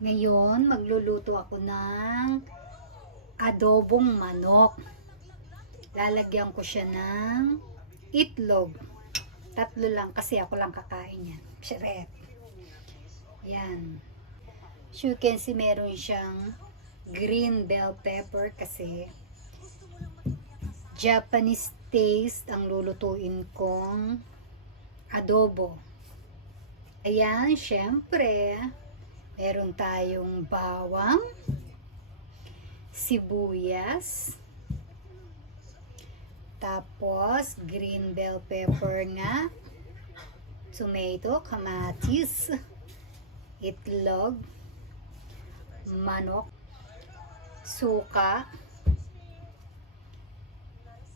Ngayon, magluluto ako ng adobong manok. Lalagyan ko siya ng itlog. 3 lang kasi ako lang kakain yan. Charet. Yan. As you can see, meron siyang green bell pepper kasi Japanese taste ang lulutuin kong adobo. Ayan, syempre, meron tayong bawang, sibuyas, tapos green bell pepper nga, tomato, kamatis, itlog, manok, suka,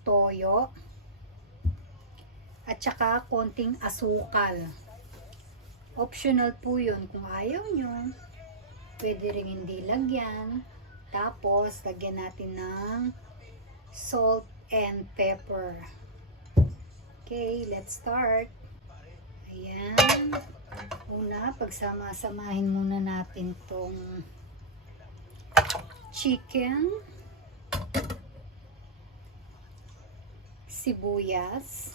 toyo, at saka konting asukal. Optional po yun. Kung ayaw nyo, pwede rin hindi lagyan. Tapos, lagyan natin ng salt and pepper. Okay, let's start. Ayan. Una, pagsama-samahin muna natin tong chicken, sibuyas,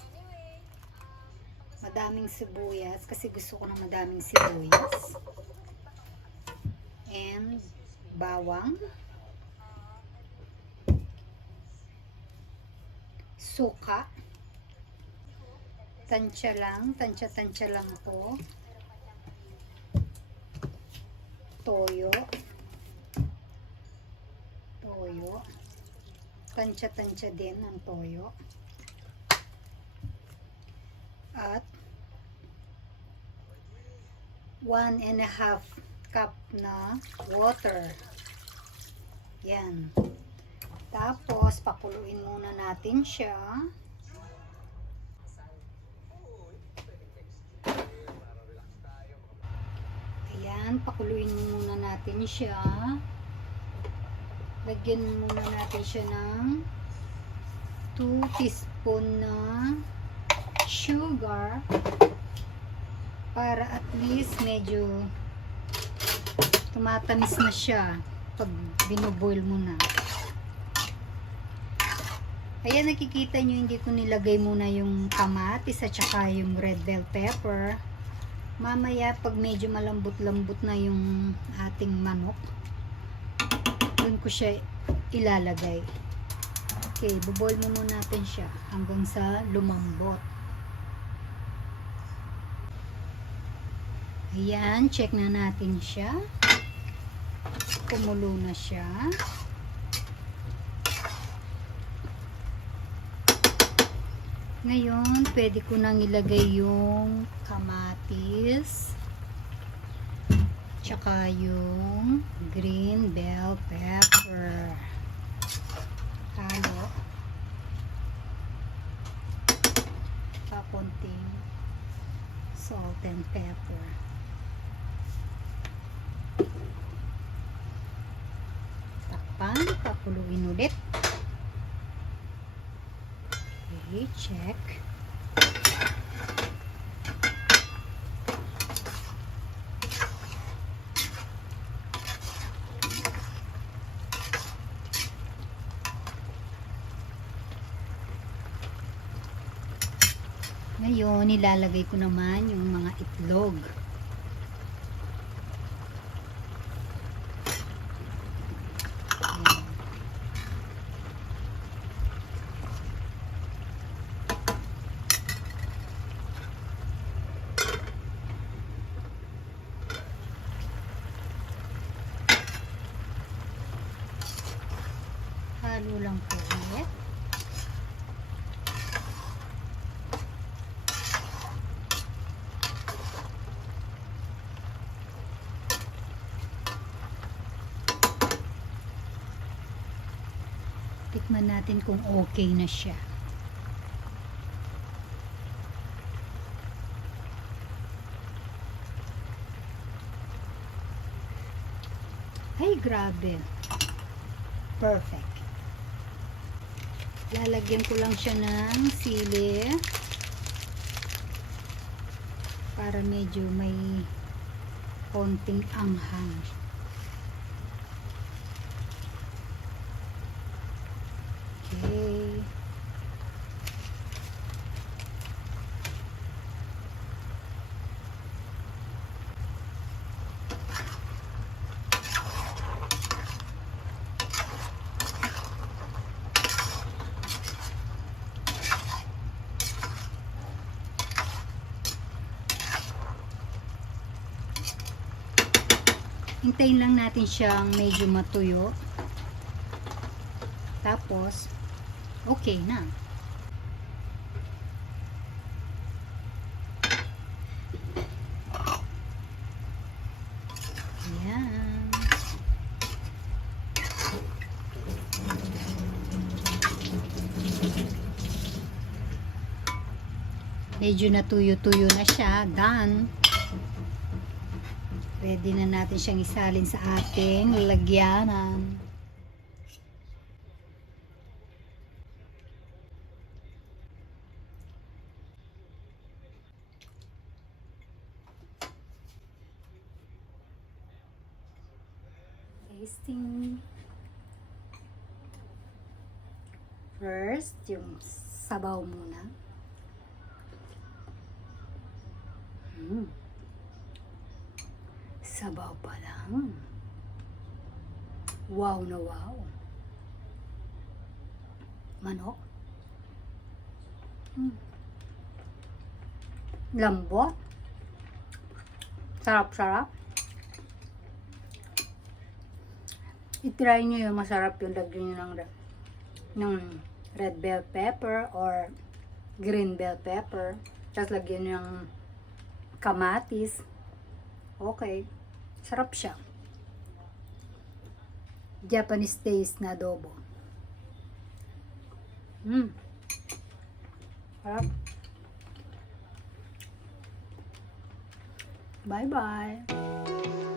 madaming sibuyas kasi gusto ko ng madaming sibuyas, and bawang, suka, tansya lang ako, toyo, tansya din ang toyo, at 1.5 cup na water. Yan. Tapos, pakuluin muna natin siya. Ayan, pakuluin muna natin siya. Lagyan muna natin siya ng 2 teaspoon na sugar para at least medyo tumatamis na siya pag binoboil mo na. Ayan, nakikita nyo hindi ko nilagay muna yung kamatis at saka yung red bell pepper. Mamaya pag medyo malambot-lambot na yung ating manok, dun ko siya ilalagay. Okay, buboil muna natin siya hanggang sa lumambot. Ayan, check na natin siya. Kumulo na siya. Ngayon, pwede ko nang ilagay yung kamatis, tsaka yung green bell pepper. Halo. Pakunting salt and pepper. Takpan, pakuluin ulit. Okay, check. Ngayon, nilalagay ko naman yung mga itlog. Ayan. Halo lang po ulit. Tikman natin kung okay na siya. Ay, grabe. Perfect. Lalagyan ko lang siya ng sili para medyo may konting anghang. Hintayin lang natin siyang medyo matuyo. Tapos, okay na. Ayan. Medyo natuyo-tuyo na siya. Done. Ready na natin siyang isalin sa ating lalagyanan. Tasting. First, yung sabaw muna. Sabaw pa lang. Wow na wow. Manok. Lambot. Sarap-sarap. I-try nyo yung masarap yung lagyan nyo ng red bell pepper or green bell pepper. Tapos lagyan nyo ng kamatis. Okay. Sarap siya. Japanese taste na adobo. Sarap. Bye-bye.